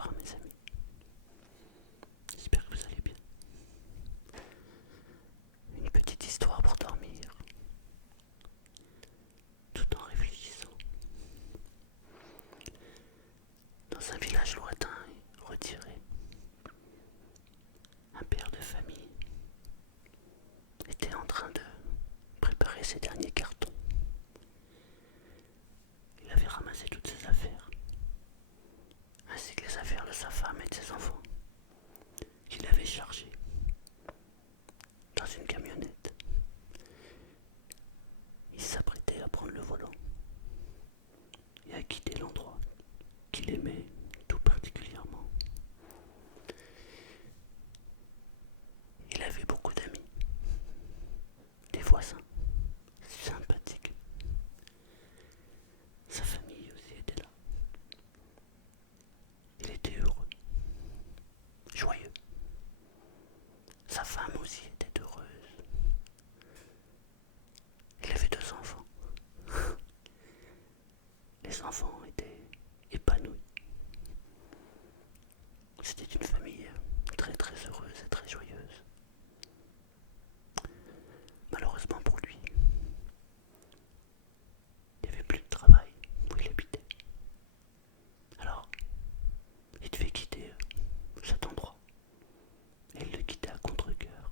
Bonsoir mes amis, j'espère que vous allez bien. Une petite histoire pour dormir, tout en réfléchissant. Dans un village lointain et retiré, un père de famille était en train de préparer ses derniers cartons. Il avait ramassé toutes ses affaires, ainsi que les affaires de sa femme et de ses enfants, qu'il avait chargées dans une camionnette. Il s'apprêtait à prendre le volant et à quitter l'endroit qu'il aimait tout particulièrement. Il avait beaucoup d'amis, des voisins sympathiques. Sa famille aussi était là. Il était heureux, joyeux. Sa femme aussi était heureuse. Il avait 2 enfants. Les enfants étaient épanouis. C'était une famille très très heureuse et très joyeuse. Malheureusement pour lui, il n'y avait plus de travail où il habitait. Alors, il devait quitter cet endroit. Et il le quittait à contre-cœur.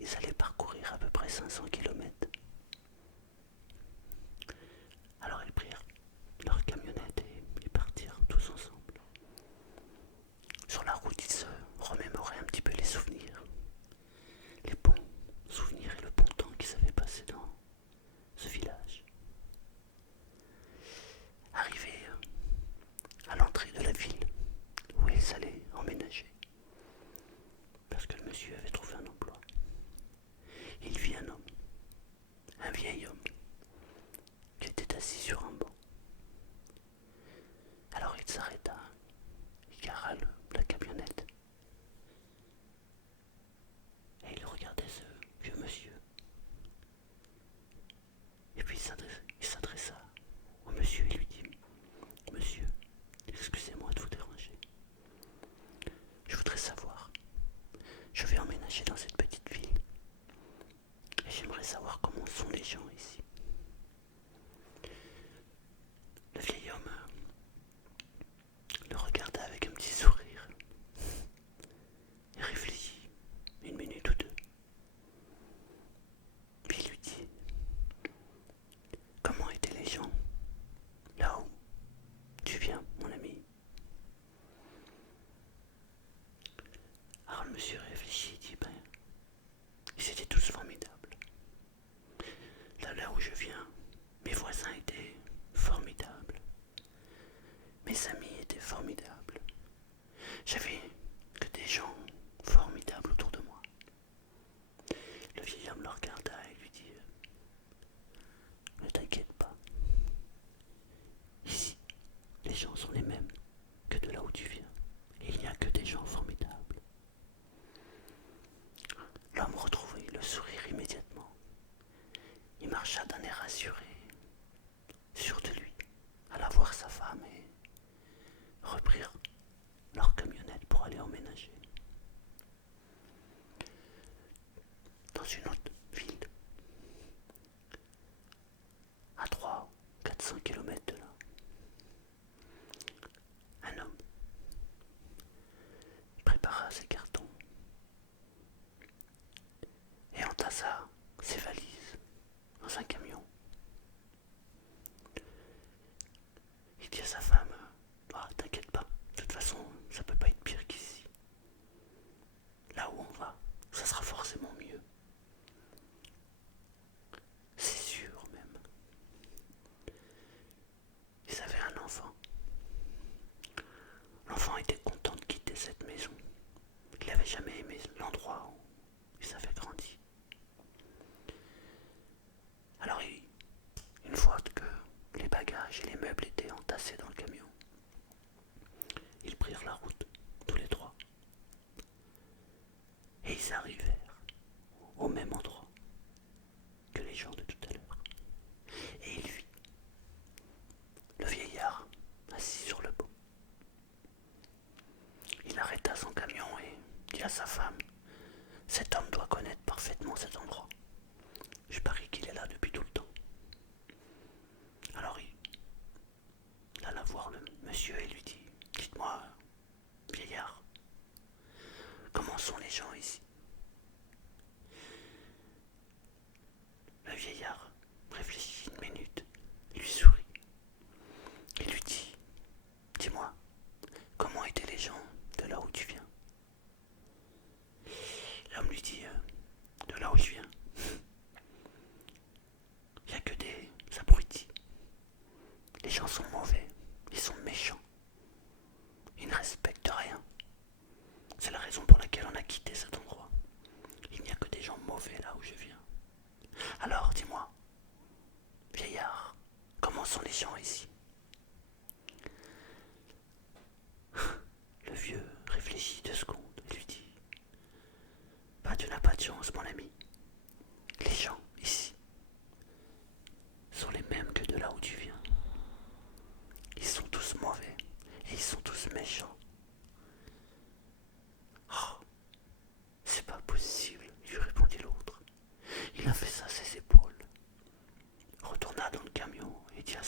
Ils allaient parcourir à peu près 500 kilomètres. Alors ils prirent leur camionnette et partirent tous ensemble. Sur la route, ils se remémoraient un petit peu les souvenirs. Les bons souvenirs et le bon temps qu'ils avaient passé dans ce village. Arrivés à l'entrée de la ville où ils allaient emménager, parce que le monsieur avait trouvé un emploi, il vit un homme, un vieil homme, qui était assis sur un banc. Alors il s'arrêta, il gara la camionnette, et il regardait ce vieux monsieur. Et puis il s'adressa au monsieur et lui dit: Monsieur, excusez-moi de vous déranger. Je voudrais savoir, je vais emménager dans cette petite ville, et j'aimerais savoir comment sont les gens ici. Le vieil homme le regarda avec un petit sourire et réfléchit 1 minute ou 2. Puis il lui dit: Comment étaient les gens là où tu viens, mon ami? Alors le monsieur réfléchit et dit: ils étaient tous formidables. Là où je viens, mes voisins étaient formidables. Mes amis étaient formidables. J'avais que des gens formidables autour de moi. Le vieil homme le regarda et lui dit: Ne t'inquiète pas. Ici, les gens sont les mêmes que de là où tu viens. Et il n'y a que des gens formidables. L'homme retrouvait le sourire immédiatement. Il marcha d'un air assuré, sûr de lui, alla voir sa femme et reprirent leur camionnette pour aller emménager. Dans une autre ville, à 300-400 kilomètres de là, un homme prépara ses cartons et entassa ses valises dans un camion. Il dit à sa femme: T'inquiète pas, de toute façon, ça peut pas être pire qu'ici. Là où on va, ça sera forcément mieux. C'est sûr même. Ils avaient un enfant. L'enfant était content de quitter cette maison. Il n'avait jamais aimé l'endroit où ils avaient grandi. Alors, une fois que les bagages et les meubles étaient entassés dans le camion, ils prirent la route, tous les trois. Et ils arrivèrent au même endroit que les gens de tout à l'heure. Et il vit le vieillard assis sur le banc.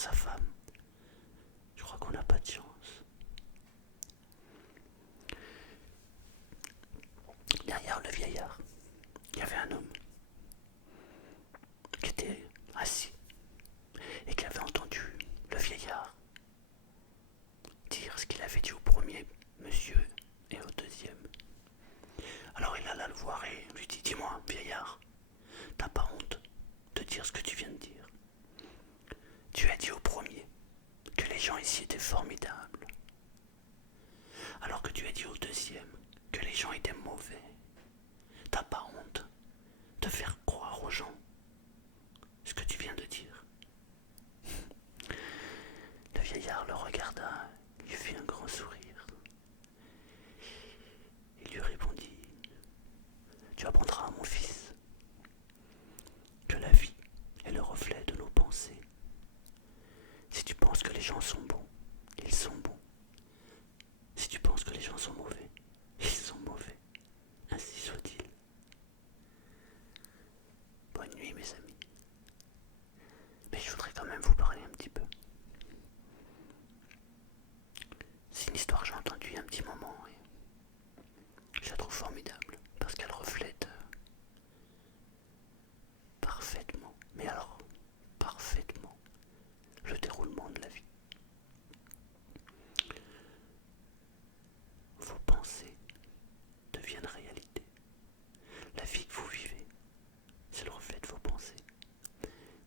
sa femme. Je crois qu'on n'a pas de chance. Derrière le vieillard, il y avait un homme qui était assis et qui avait entendu le vieillard dire ce qu'il avait dit au premier monsieur et au deuxième. Alors il alla le voir et lui dit: dis-moi, vieillard, t'as pas honte de dire ce que tu viens de dire? Tu as dit au premier que les gens ici étaient formidables, alors que tu as dit au deuxième que les gens étaient mauvais. T'as pas honte de faire croire aux gens ce que tu viens de dire? Le vieillard le regarda, lui fit un grand sourire. Il lui répondit: tu apprendras à mon fils que la vie est le reflet de nos pensées. Si tu penses que les gens sont bons, ils sont bons. Si tu penses que les gens sont mauvais, ils sont mauvais. Ainsi soit-il. Bonne nuit, mes amis. Mais je voudrais quand même vous parler un petit peu. C'est une histoire que j'ai entendue il y a un petit moment et je la trouve formidable parce qu'elle reflète parfaitement, mais alors parfaitement, le déroulement de la vie. Vos pensées deviennent réalité. La vie que vous vivez, c'est le reflet de vos pensées.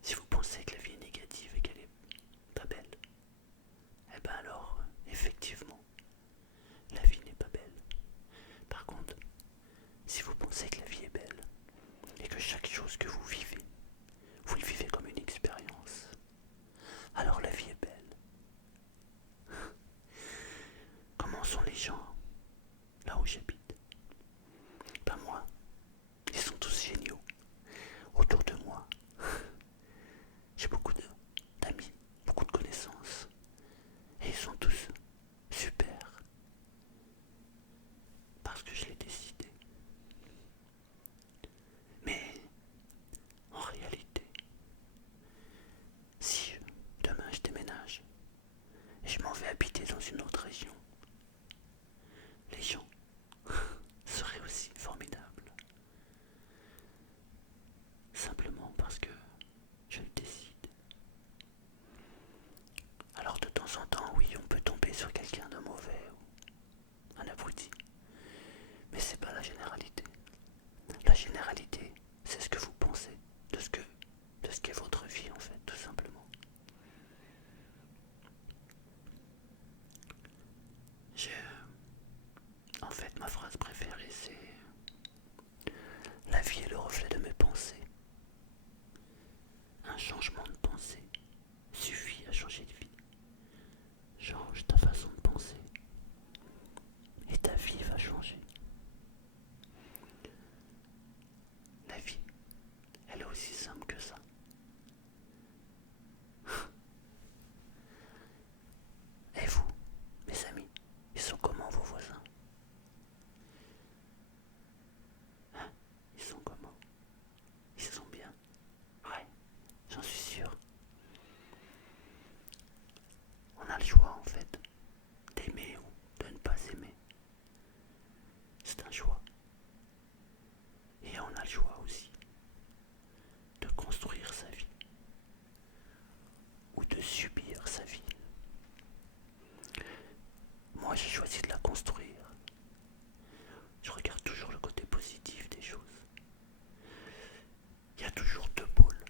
Si vous pensez que la vie est négative et qu'elle est pas belle, eh ben alors, effectivement, la vie n'est pas belle. Par contre, si vous pensez que la vie est belle et que chaque chose que vous vivez, vous le vivez comme une expérience, alors la vie est belle. Comment sont les gens là où j'habite? Ben moi, ils sont tous géniaux. Autour de moi, j'ai beaucoup d'amis, beaucoup de connaissances. Et ils sont tous super. Parce que je l'ai décidé. Mais en réalité, si demain je déménage et je m'en vais habiter dans une autre région, les gens seraient aussi formidables. Simplement parce que je le décide. Alors de temps en temps, oui, on peut tomber sur quelqu'un de mauvais ou un abruti. Mais c'est pas la généralité. La généralité, c'est ce que vous pensez de ce qu'est votre vie en fait, tout simplement. En fait, ma phrase préférée, c'est: la vie est le reflet de mes pensées. Un changement de pensée suffit à changer de vie. Change ta façon de penser et ta vie va changer. La vie, elle est aussi simple que ça. Et vous, mes amis, ils sont comment vos voisins? Hein? Ils sont comment? Ils sont bien? Ouais, j'en suis sûr. On a le choix en fait d'aimer ou de ne pas aimer. C'est un choix. Et on a le choix aussi de construire sa vie ou de subir sa vie. Moi, j'ai choisi de la construire. Je regarde toujours le côté positif des choses. Il y a toujours deux pôles,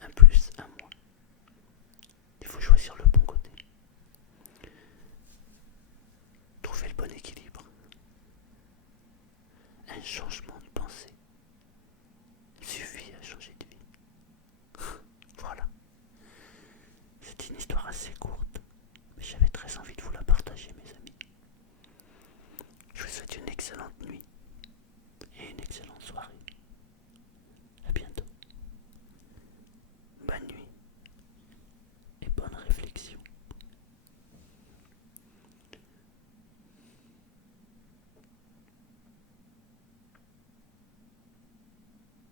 un plus, un moins. Il faut choisir le bon côté. Trouver le bon équilibre. Un changement